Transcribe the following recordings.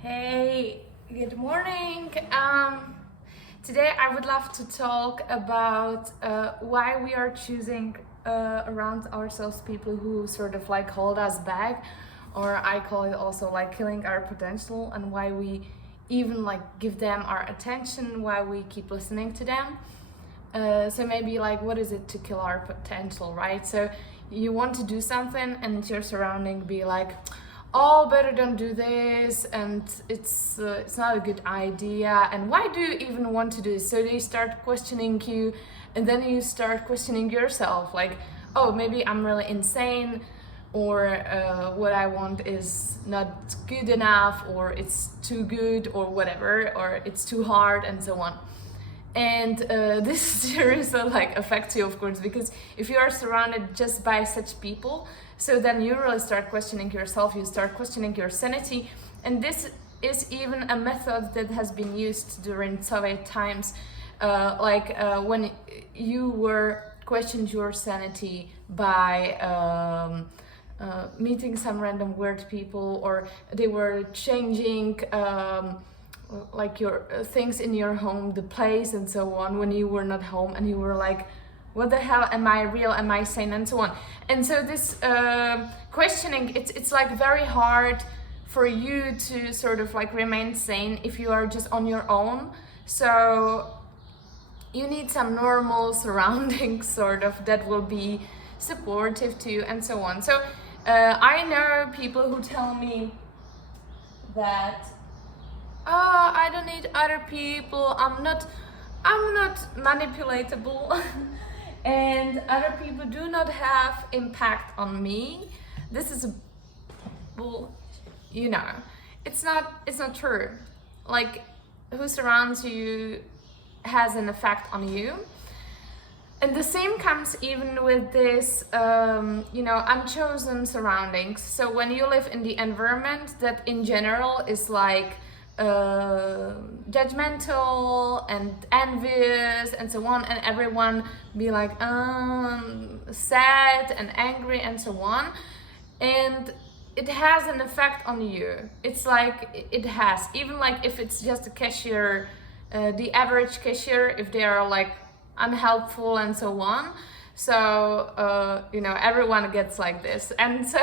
Hey, good morning. Today I would love to talk about why we are choosing around ourselves people who sort of like hold us back, or I call it also like killing our potential, and why we even like give them our attention, why we keep listening to them. So maybe like, what is it to kill our potential, right? So you want to do something and your surrounding be like, oh, better don't do this, and it's not a good idea, and why do you even want to do this? So they start questioning you, and then you start questioning yourself, like, oh, maybe I'm really insane, or what I want is not good enough, or it's too good, or whatever, or it's too hard, and so on. And this seriously like affects you, of course, because if you are surrounded just by such people, so then you really start questioning yourself, you start questioning your sanity. And this is even a method that has been used during Soviet times, when you were questioned your sanity by meeting some random weird people, or they were changing like your things in your home, the place and so on, when you were not home, and you were like, what the hell, am I real, am I sane, and so on. And so this questioning, it's like very hard for you to sort of like remain sane if you are just on your own. So you need some normal surroundings sort of that will be supportive to you, and so on. So I know people who tell me that I don't need other people, I'm not manipulatable and other people do not have impact on me. This is bull, it's not true. Like, who surrounds you has an effect on you. And the same comes even with this, unchosen surroundings. So when you live in the environment that in general is like judgmental and envious and so on, and everyone be like sad and angry and so on, and it has an effect on you. It's like it has, even like if it's just a cashier, the average cashier, if they are like unhelpful and so on. So everyone gets like this. And so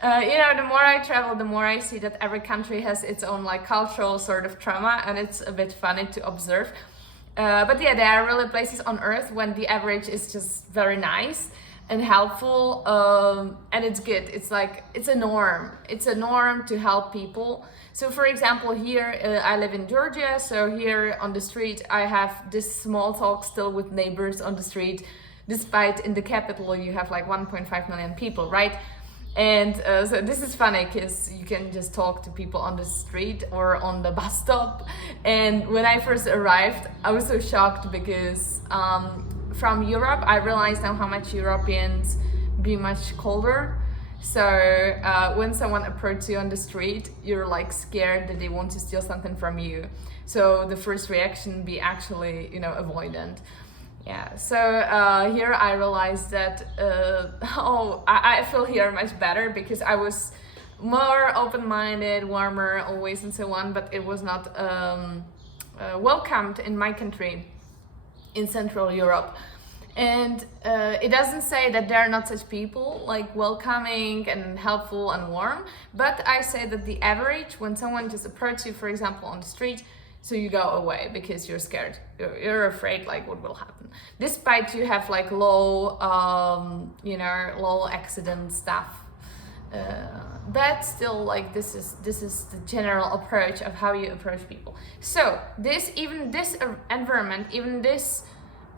the more I travel, the more I see that every country has its own like cultural sort of trauma, and it's a bit funny to observe. But yeah, there are really places on earth when the average is just very nice and helpful, and it's good. It's like, it's a norm. It's a norm to help people. So for example, here I live in Georgia, so here on the street I have this small talk still with neighbors on the street, despite in the capital you have like 1.5 million people, right? And so this is funny because you can just talk to people on the street or on the bus stop. And when I first arrived, I was so shocked because from Europe, I realized now how much Europeans be much colder. So when someone approaches you on the street, you're like scared that they want to steal something from you. So the first reaction be actually, avoidant. Yeah, so here I realized that, I feel here much better because I was more open-minded, warmer always and so on, but it was not welcomed in my country, in Central Europe. And it doesn't say that there are not such people, like welcoming and helpful and warm, but I say that the average, when someone just approaches you, for example, on the street, so you go away because you're scared, you're afraid like what will happen, despite you have like low accident stuff, but still, like, this is the general approach of how you approach people. So this environment, even this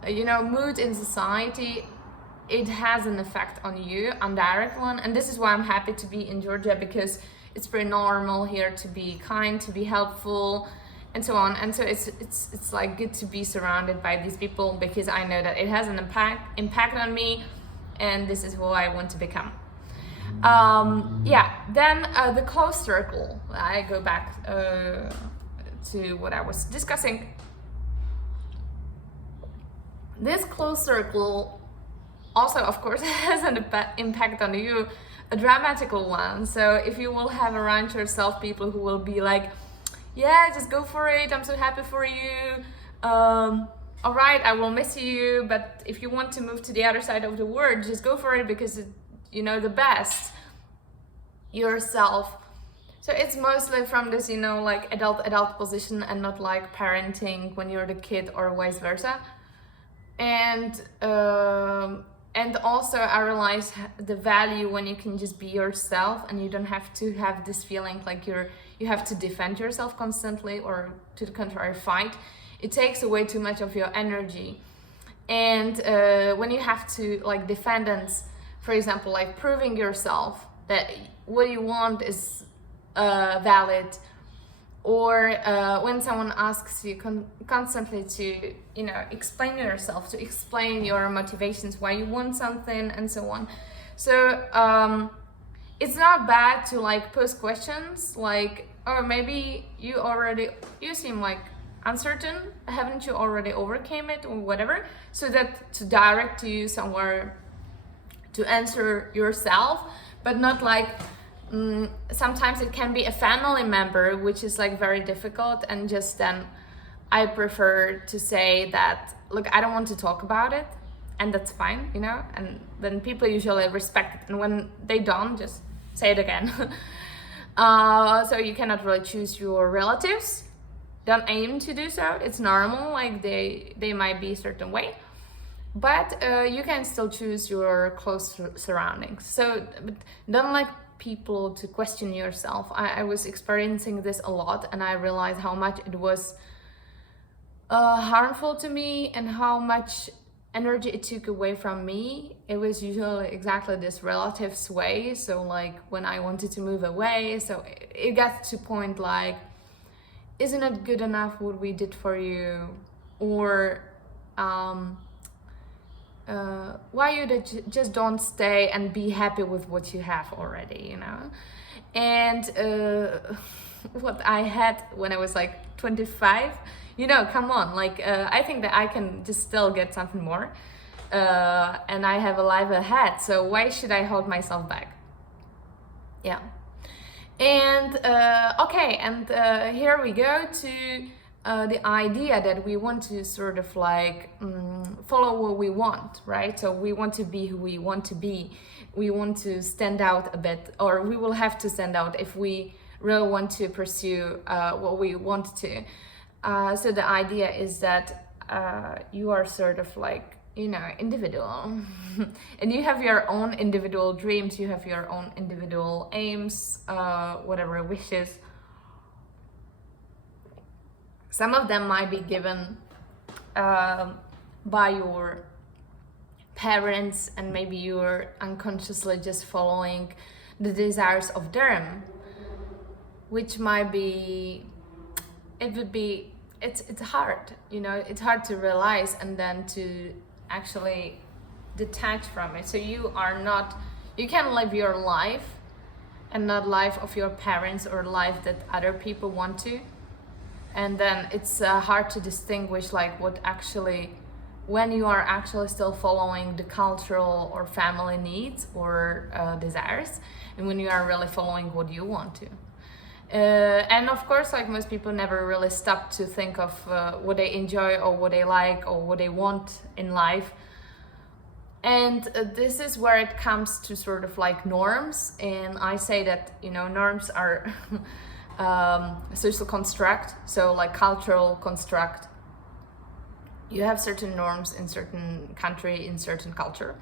mood in society, it has an effect on you, indirect one. And this is why I'm happy to be in Georgia, because it's pretty normal here to be kind, to be helpful, and so on. And so it's like good to be surrounded by these people, because I know that it has an impact on me, and this is who I want to become. Then the close circle. I go back to what I was discussing. This close circle also, of course, has an impact on you. a dramatical one. So if you will have around yourself people who will be like, yeah, just go for it, I'm so happy for you, all right, I will miss you, but if you want to move to the other side of the world, just go for it because you know the best yourself. So it's mostly from this, you know, like adult position, and not like parenting when you're the kid or vice versa. And also I realize the value when you can just be yourself, and you don't have to have this feeling like you have to defend yourself constantly, or to the contrary fight. It takes away too much of your energy. And when you have to like defend, and for example like proving yourself that what you want is valid, or when someone asks you constantly to, you know, explain yourself, to explain your motivations, why you want something, and so on. So it's not bad to like pose questions like, oh, maybe you seem like uncertain, haven't you already overcame it, or whatever, so that to direct you somewhere to answer yourself, but not like sometimes it can be a family member, which is like very difficult, and just then I prefer to say that, look, I don't want to talk about it, and that's fine, you know, and then people usually respect it, and when they don't, just say it again. So you cannot really choose your relatives, don't aim to do so, it's normal, like they might be a certain way, but you can still choose your close surroundings. So don't like people to question yourself. I was experiencing this a lot, and I realized how much it was harmful to me, and how much energy it took away from me. It was usually exactly this relative sway. So like when I wanted to move away, so it got to point like, isn't it good enough what we did for you, or why you just don't stay and be happy with what you have already, you know? And what I had when I was like 25, you know, come on, like I think that I can just still get something more, and I have a life ahead, so why should I hold myself back? Yeah. And okay, and here we go to the idea that we want to sort of like follow what we want, right? So we want to be who we want to be. We want to stand out a bit, or we will have to stand out if we really want to pursue what we want to. So the idea is that you are sort of like, you know, individual, and you have your own individual dreams, you have your own individual aims, whatever wishes. Some of them might be given by your parents, and maybe you're unconsciously just following the desires of them, which might be, it's hard, you know, it's hard to realize, and then to actually detach from it. So you can live your life, and not life of your parents, or life that other people want to. And then it's hard to distinguish like what actually, when you are actually still following the cultural or family needs or desires, and when you are really following what you want to. And of course, like most people never really stop to think of what they enjoy, or what they like, or what they want in life. And this is where it comes to sort of like norms. And I say that, you know, norms are a social construct, so like cultural construct. You have certain norms in certain country, in certain culture.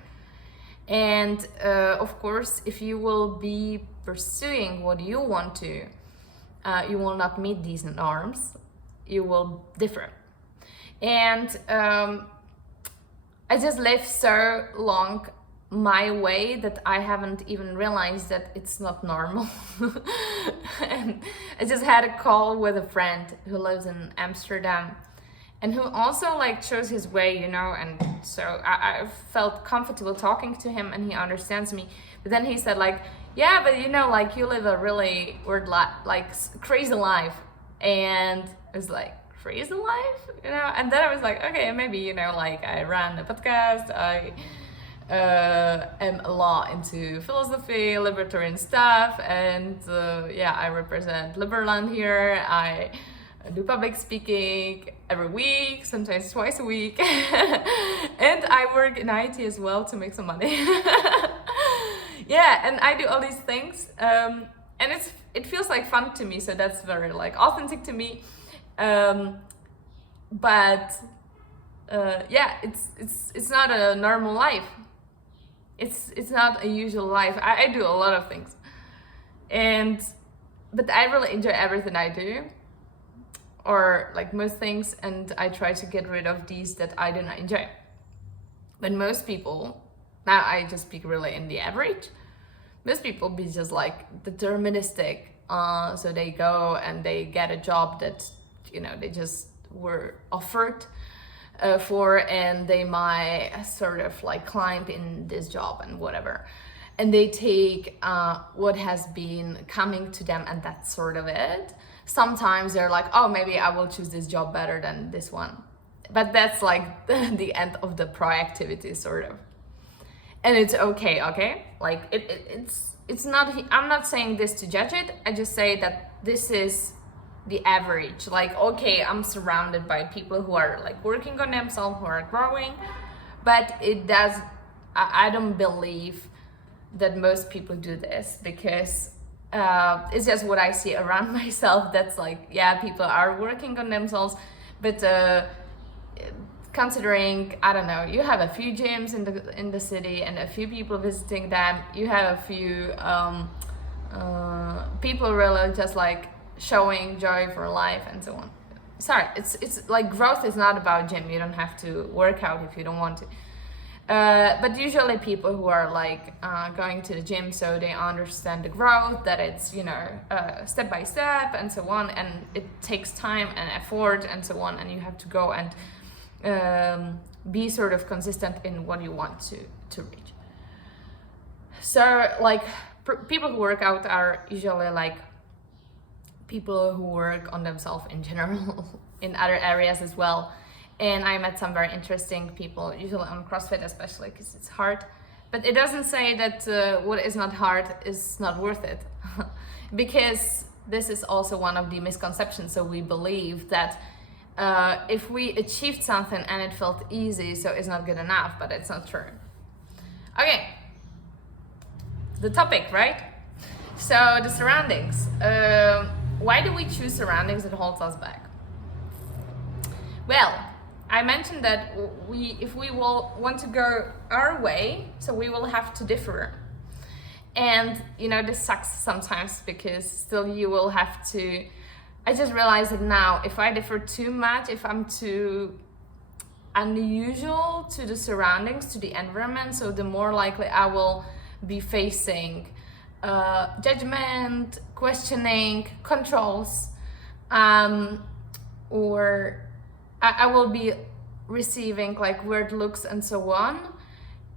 And of course, if you will be pursuing what you want to, you will not meet these norms, you will differ. And I just lived so long my way that I haven't even realized that it's not normal. And I just had a call with a friend who lives in Amsterdam, and who also like chose his way, you know, and so I felt comfortable talking to him, and he understands me. But then he said like, yeah, but you know, like you live a really weird like crazy life. And I was like, crazy life, you know? And then I was like, okay, maybe, you know, like I ran a podcast, I am a lot into philosophy, libertarian stuff, and I represent Liberland here. I do public speaking every week, sometimes twice a week, and I work in IT as well to make some money. Yeah, and I do all these things, and it feels like fun to me, so that's very like authentic to me. But it's not a normal life. It's not a usual life. I do a lot of things, but I really enjoy everything I do, or like most things, and I try to get rid of these that I do not enjoy. But most people, now I just speak really in the average, most people be just like deterministic. So they go and they get a job that, they just were offered for, and they might sort of like climb in this job and whatever. And they take what has been coming to them, and that's sort of it. Sometimes they're like, oh, maybe I will choose this job better than this one. But that's like the end of the proactivity, sort of. And it's okay? Like it's not, I'm not saying this to judge it. I just say that this is the average. Like, okay, I'm surrounded by people who are like working on themselves, who are growing, but I don't believe that most people do this, because it's just what I see around myself. That's like, yeah, people are working on themselves, but considering, I don't know, you have a few gyms in the city and a few people visiting them, you have a few people really just like showing joy for life and so on. Sorry, it's like growth is not about gym. You don't have to work out if you don't want to. But usually people who are like going to the gym, so they understand the growth, that it's, step by step and so on, and it takes time and effort and so on, and you have to go and be sort of consistent in what you want to reach. So like people who work out are usually like people who work on themselves in general, in other areas as well. And I met some very interesting people, usually on CrossFit especially, because it's hard. But it doesn't say that what is not hard is not worth it. Because this is also one of the misconceptions. So we believe that if we achieved something and it felt easy, so it's not good enough, but it's not true. Okay, the topic, right? So the surroundings. Why do we choose surroundings that hold us back? Well, I mentioned that if we will want to go our way, so we will have to differ. And, this sucks sometimes, because still you will have to, I just realized that now, if I differ too much, if I'm too unusual to the surroundings, to the environment, so the more likely I will be facing judgment, questioning, controls, or I will be receiving like weird looks and so on.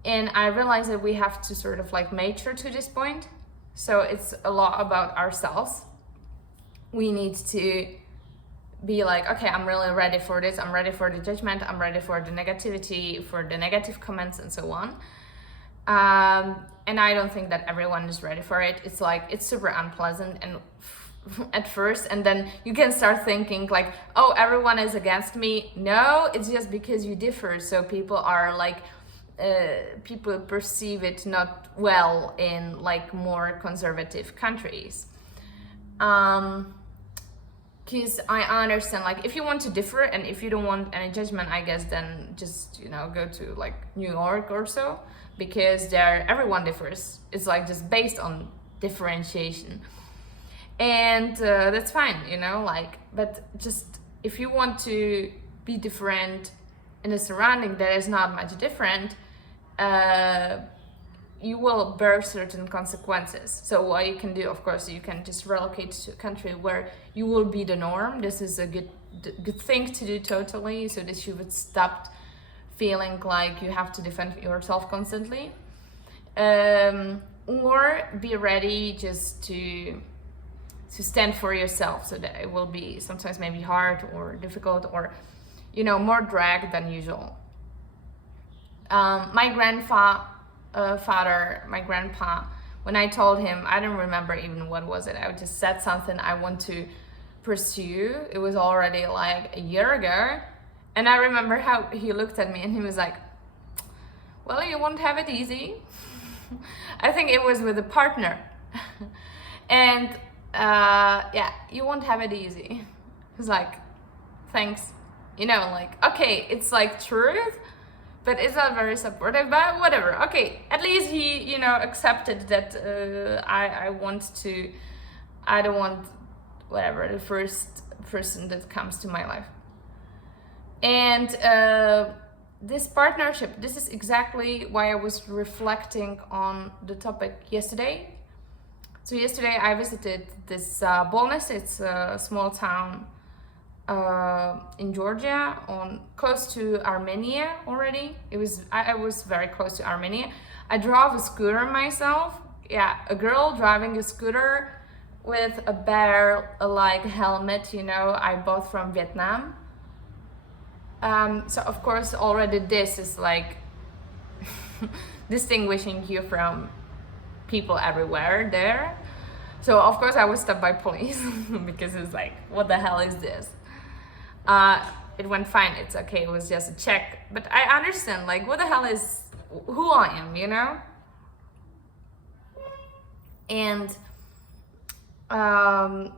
And I realize that we have to sort of like mature to this point. So it's a lot about ourselves. We need to be like, okay, I'm really ready for this. I'm ready for the judgment. I'm ready for the negativity, for the negative comments and so on. And I don't think that everyone is ready for it. It's like, it's super unpleasant and at first, and then you can start thinking like, oh, everyone is against me. No, it's just because you differ. So people are like, people perceive it not well in like more conservative countries. Because I understand, like, if you want to differ and if you don't want any judgment, I guess, then just, go to like New York or so, because there everyone differs. It's like just based on differentiation. And that's fine, but just if you want to be different in a surrounding that is not much different, you will bear certain consequences. So what you can do, of course, you can just relocate to a country where you will be the norm. This is a good thing to do totally, so that you would stop feeling like you have to defend yourself constantly. Or be ready just to stand for yourself, so that it will be sometimes maybe hard or difficult or, more drag than usual. My grandpa father, my grandpa, when I told him, I don't remember even what was it. I just said something I want to pursue. It was already like a year ago. And I remember how he looked at me and he was like, well, you won't have it easy. I think it was with a partner. And yeah, you won't have it easy. He's like, thanks. You know, like, okay, it's like truth, but it's not very supportive, but whatever. Okay, at least he, you know, accepted that I don't want, whatever, the first person that comes to my life. And this partnership, this is exactly why I was reflecting on the topic yesterday. So yesterday I visited this Bolnes, it's a small town in Georgia, close to Armenia already. I was very close to Armenia. I drove a scooter myself. Yeah, a girl driving a scooter with a bear like helmet, you know, I bought from Vietnam. So of course already this is like distinguishing you from people everywhere there. So of course I was stopped by police because it's like, what the hell is this? It went fine, it's okay, it was just a check. But I understand, like, what the hell is who I am, you know? And I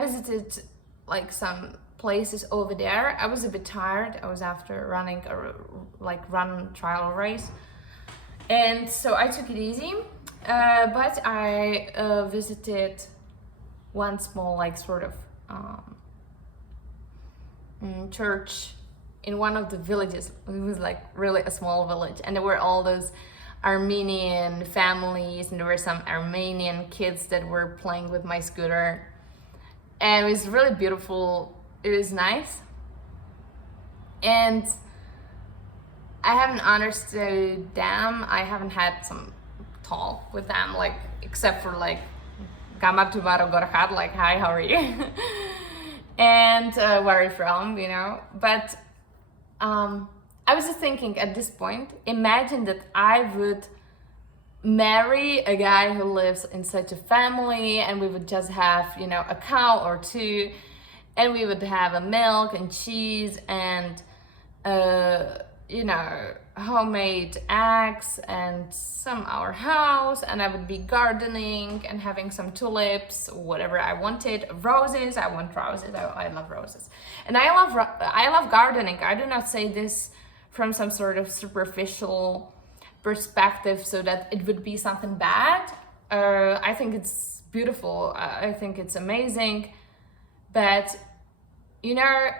visited like some places over there. I was a bit tired. I was after running a run trial race. And so I took it easy. But I visited one small like sort of church in one of the villages. It was like really a small village, and there were all those Armenian families, and there were some Armenian kids that were playing with my scooter, and it was really beautiful. It was nice, and I haven't understood them. I haven't had some talk with them, like, except for like Gamar Tubaro Gorhat, like, hi, how are you? And where are you from, you know? But I was just thinking at this point, imagine that I would marry a guy who lives in such a family, and we would just have, you know, a cow or two, and we would have a milk and cheese and you know, homemade eggs and some our house, and I would be gardening and having some tulips, whatever I wanted. Roses, I want roses. I love roses, and I love gardening. I do not say this from some sort of superficial perspective so that it would be something bad. I think it's beautiful. I think it's amazing, but you know,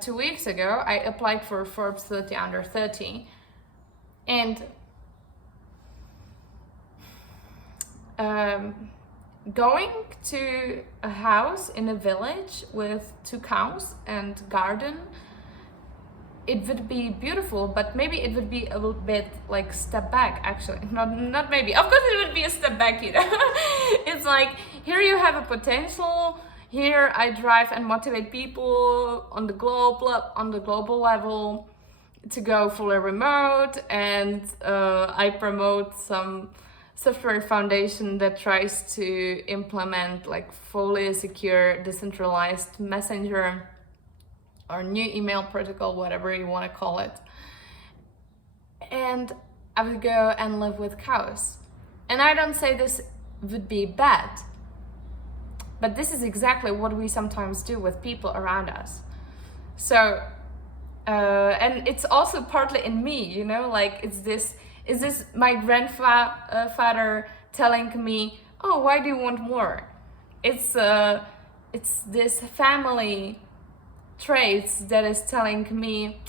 2 weeks ago, I applied for Forbes 30 Under 30, and going to a house in a village with 2 cows and garden, it would be beautiful, but maybe it would be a little bit like step back, actually. Not maybe. Of course it would be a step back, you know. It's like, here you have a potential. Here I drive and motivate people on the global level to go fully remote, and I promote some software foundation that tries to implement like fully secure decentralized messenger or new email protocol, whatever you want to call it. And I would go and live with cows. And I don't say this would be bad, but this is exactly what we sometimes do with people around us. So, and it's also partly in me, you know, like is this my grandfather telling me, oh, why do you want more? It's this family traits that is telling me,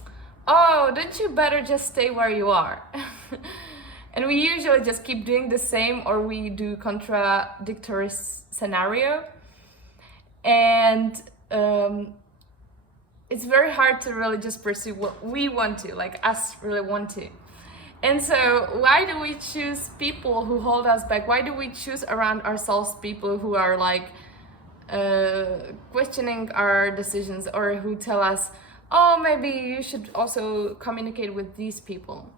oh, don't you better just stay where you are? And we usually just keep doing the same, or we do contradictory scenario. And it's very hard to really just pursue what we want to, like us really want to. And so why do we choose people who hold us back? Why do we choose around ourselves people who are like questioning our decisions, or who tell us, oh, maybe you should also communicate with these people?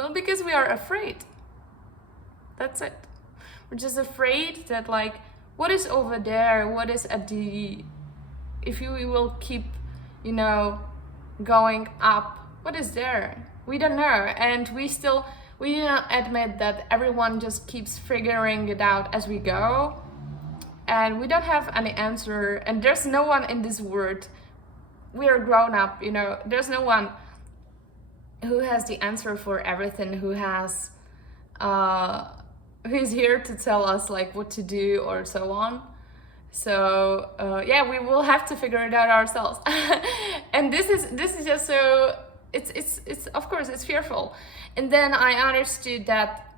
Well, because we are afraid. That's it. We're just afraid that, like, what is over there, what is at the, if we will keep, you know, going up, what is there? We don't know. And we don't admit that everyone just keeps figuring it out as we go. And we don't have any answer. And there's no one in this world. We are grown up, you know, there's no one who has the answer for everything, who is here to tell us like what to do or so on. So yeah, we will have to figure it out ourselves. And this is just so, it's of course it's fearful. And then I understood that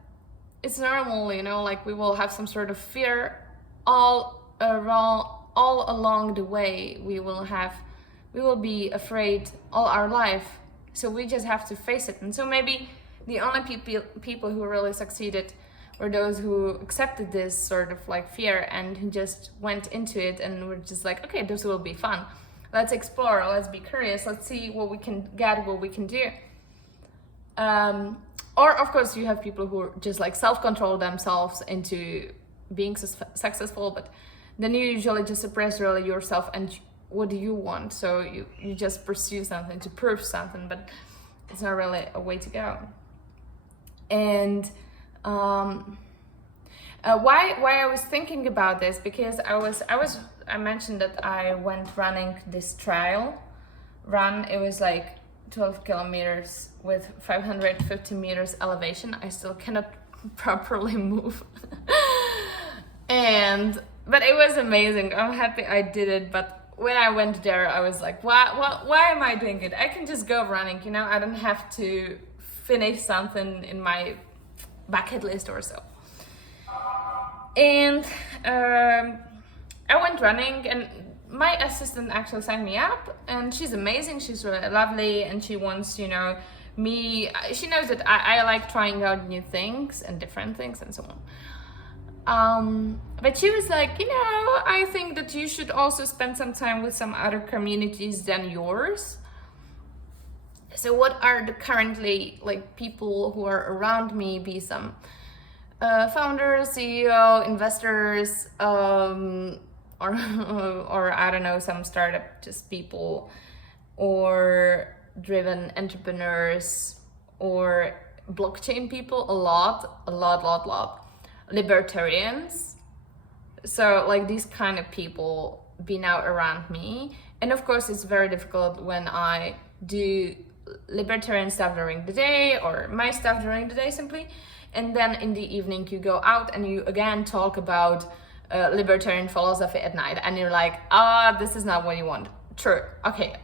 it's normal, you know, like we will have some sort of fear all along the way. We will be afraid all our life. So we just have to face it. And so maybe the only people who really succeeded were those who accepted this sort of like fear and who just went into it and were just like, okay, this will be fun. Let's explore, let's be curious, let's see what we can get, what we can do. Or of course you have people who just like self-control themselves into being successful, but then you usually just suppress really yourself and what do you want? So you just pursue something to prove something, but it's not really a way to go. And why I was thinking about this, because I mentioned that I went running this trail run. It was like 12 kilometers with 550 meters elevation. I still cannot properly move. But it was amazing. I'm happy I did it. But when I went there, I was like, why am I doing it? I can just go running, you know? I don't have to finish something in my bucket list or so. And I went running, and my assistant actually signed me up, and she's amazing. She's really lovely, and she wants, you know, she knows that I like trying out new things and different things and so on. But she was like, you know, I think that you should also spend some time with some other communities than yours. So what are the currently like people who are around me, be some founders, CEO, investors, or I don't know, some startup just people, or driven entrepreneurs, or blockchain people, a lot, libertarians. So like these kind of people be now around me. And of course it's very difficult when I do libertarian stuff during the day, or my stuff during the day simply, and then in the evening you go out and you again talk about libertarian philosophy at night, and you're like, this is not what you want. True, okay.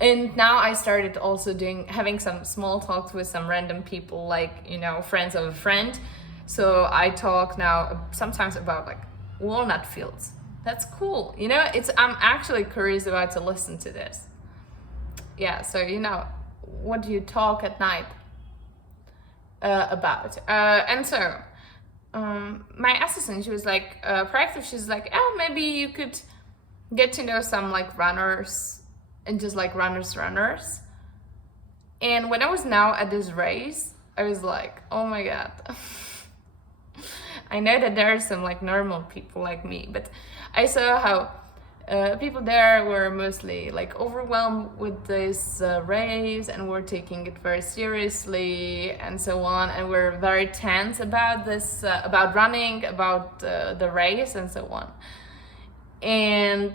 And now I started also having some small talks with some random people, like, you know, friends of a friend. So I talk now sometimes about like walnut fields. That's cool, you know. I'm actually curious about to listen to this. Yeah, so you know, what do you talk at night about? And so my assistant, she was like proactive. She's like, oh, maybe you could get to know some like runners, and just like runners. And when I was now at this race, I was like, oh my god. I know that there are some like normal people like me, but I saw how people there were mostly like overwhelmed with this race, and were taking it very seriously and so on, and were very tense about this, about running, about the race and so on. And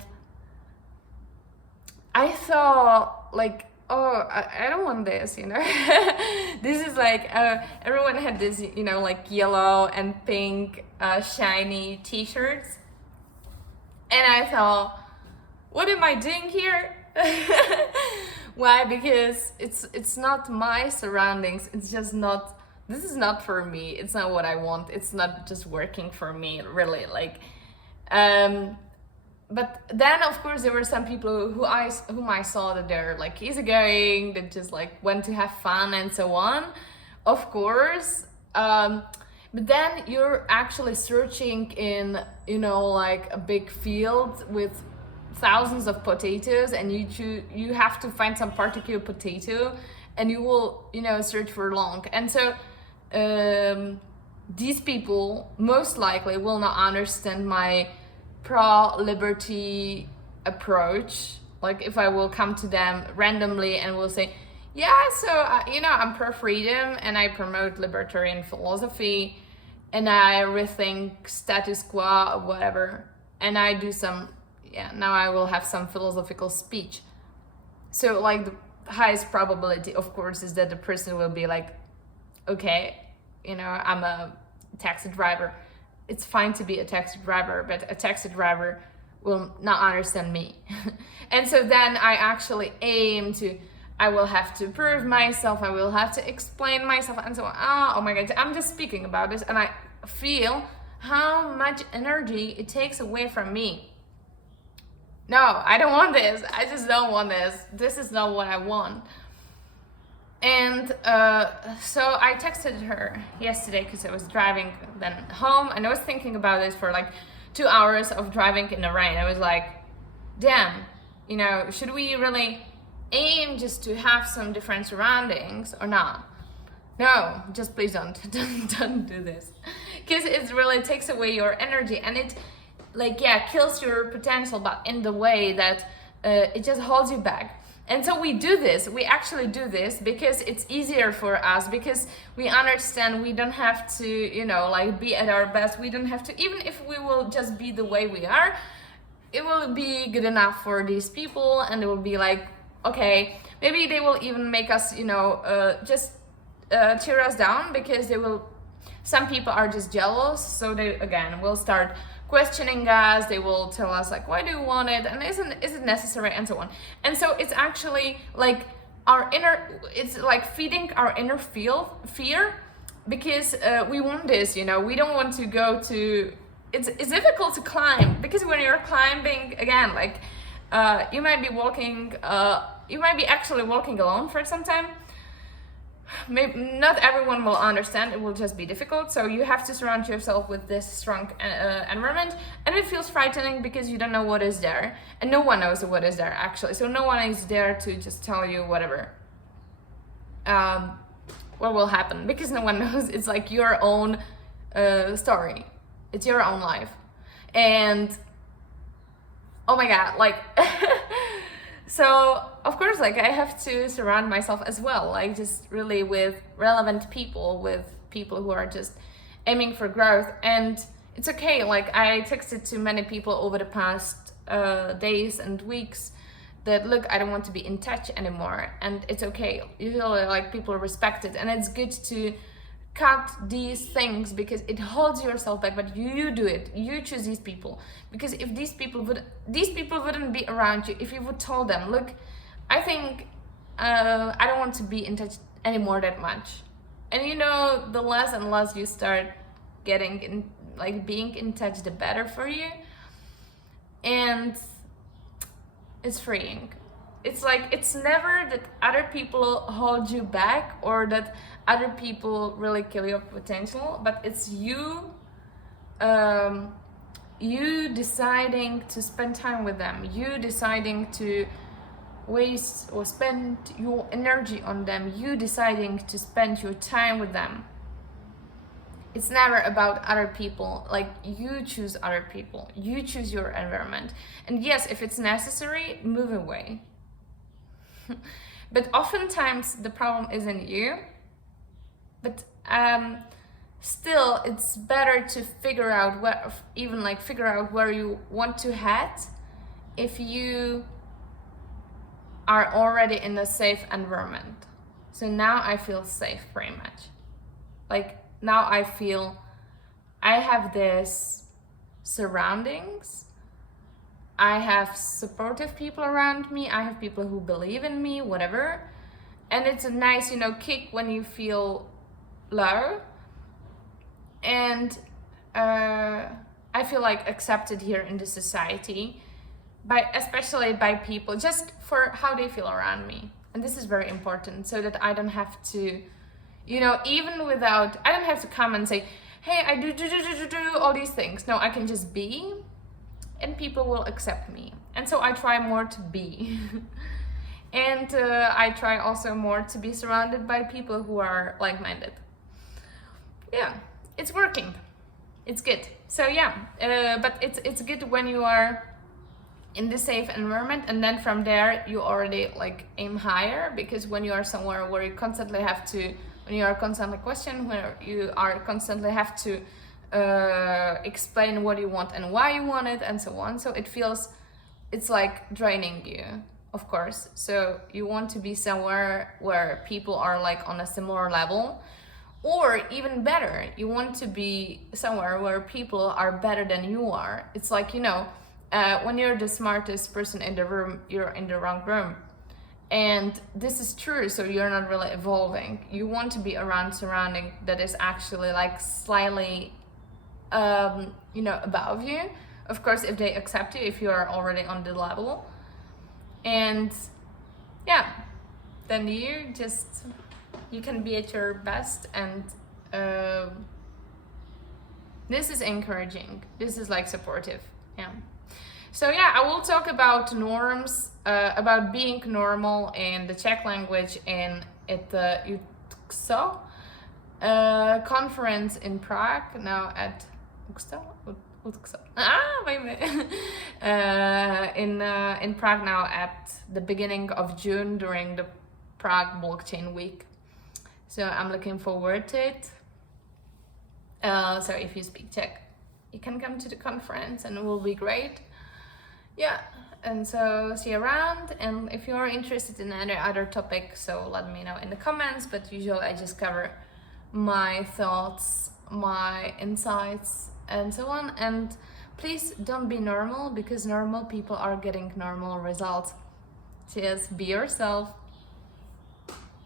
I thought like, oh, I don't want this, you know. This is like, everyone had this, you know, like yellow and pink shiny t-shirts. And I thought, what am I doing here? Why? Because it's not my surroundings. It's just not, this is not for me. It's not what I want. It's not just working for me, really. Like, but then of course there were some people whom I saw that they're like easygoing, that just like went to have fun and so on, of course. But then you're actually searching in, you know, like a big field with thousands of potatoes, and you have to find some particular potato, and you will, search for long. And so these people most likely will not understand my pro-liberty approach. Like if I will come to them randomly and will say, yeah, so I'm pro-freedom and I promote libertarian philosophy and I rethink status quo or whatever, and I do now I will have some philosophical speech. So like the highest probability, of course, is that the person will be like, okay, I'm a taxi driver. It's fine to be a taxi driver, but a taxi driver will not understand me. And so then I actually I will have to prove myself, I will have to explain myself, and so on. Oh my God, I'm just speaking about this and I feel how much energy it takes away from me. No, I don't want this. I just don't want this. This is not what I want. And so I texted her yesterday because I was driving then home, and I was thinking about this for like 2 hours of driving in the rain. I was like, damn, should we really aim just to have some different surroundings or not? No, just please don't do this, because it really takes away your energy, and it kills your potential, but in the way that it just holds you back. And so we actually do this because it's easier for us, because we understand we don't have to be at our best. We don't have to, even if we will just be the way we are, it will be good enough for these people, and it will be like, okay, maybe they will even make us just tear us down, because some people are just jealous, so they again will start questioning us. They will tell us like, why do you want it, and is it necessary, and so on. And so it's actually like it's like feeding our inner fear, because we want this, we don't want to go to, it's difficult to climb, because when you're climbing, again, like you might be actually walking alone for some time. Maybe not everyone will understand, it will just be difficult, so you have to surround yourself with this strong environment, and it feels frightening because you don't know what is there, and no one knows what is there actually, so no one is there to just tell you whatever what will happen, because no one knows. It's like your own story, it's your own life. And oh my God, like so of course, like I have to surround myself as well, like just really with relevant people, with people who are just aiming for growth. And it's okay, like I texted to many people over the past days and weeks that, look, I don't want to be in touch anymore, and it's okay. Usually like people respect it, and it's good to cut these things because it holds yourself back, but you do it, you choose these people. Because if these people wouldn't be around you if you would tell them, look, I think I don't want to be in touch anymore that much. And the less and less you start getting in, like being in touch, the better for you. And it's freeing. It's like, it's never that other people hold you back or that other people really kill your potential, but it's you deciding to spend time with them, you deciding to waste or spend your energy on them, you deciding to spend your time with them. It's never about other people. Like, you choose other people, you choose your environment. And yes, if it's necessary, move away. But oftentimes the problem isn't you. But still, it's better to figure out where you want to head if you are already in a safe environment. So now I feel safe pretty much. Like, now I feel I have this surroundings, I have supportive people around me, I have people who believe in me, whatever. And it's a nice, kick when you feel low. And I feel like accepted here in the society, especially by people, just for how they feel around me. And this is very important, so that I don't have to, I don't have to come and say, hey, I do all these things. No, I can just be, and people will accept me. And so I try more to be. And I try also more to be surrounded by people who are like-minded. Yeah, it's working. It's good. So yeah, but it's good when you are in the safe environment, and then from there you already like aim higher, because when you are somewhere where you constantly have to, when you are constantly questioned, where you are constantly have to explain what you want and why you want it and so on, so it feels, it's like draining you, of course. So you want to be somewhere where people are like on a similar level, or even better, you want to be somewhere where people are better than you are. It's like, you know, when you're the smartest person in the room, you're in the wrong room. And this is true, so you're not really evolving. You want to be around surrounding that is actually like slightly, you know, above you. Of course, if they accept you, if you are already on the level. And yeah, then you can be at your best, and this is encouraging. This is like supportive, yeah. So yeah, I will talk about norms, about being normal in the Czech language and at the UTXO conference in Prague, now at UTXO. In Prague now at the beginning of June during the Prague Blockchain Week. So I'm looking forward to it. So if you speak Czech, you can come to the conference and it will be great. Yeah, and so see you around, and if you're interested in any other topic, so let me know in the comments, but usually I just cover my thoughts, my insights, and so on. And please don't be normal, because normal people are getting normal results. Cheers, be yourself.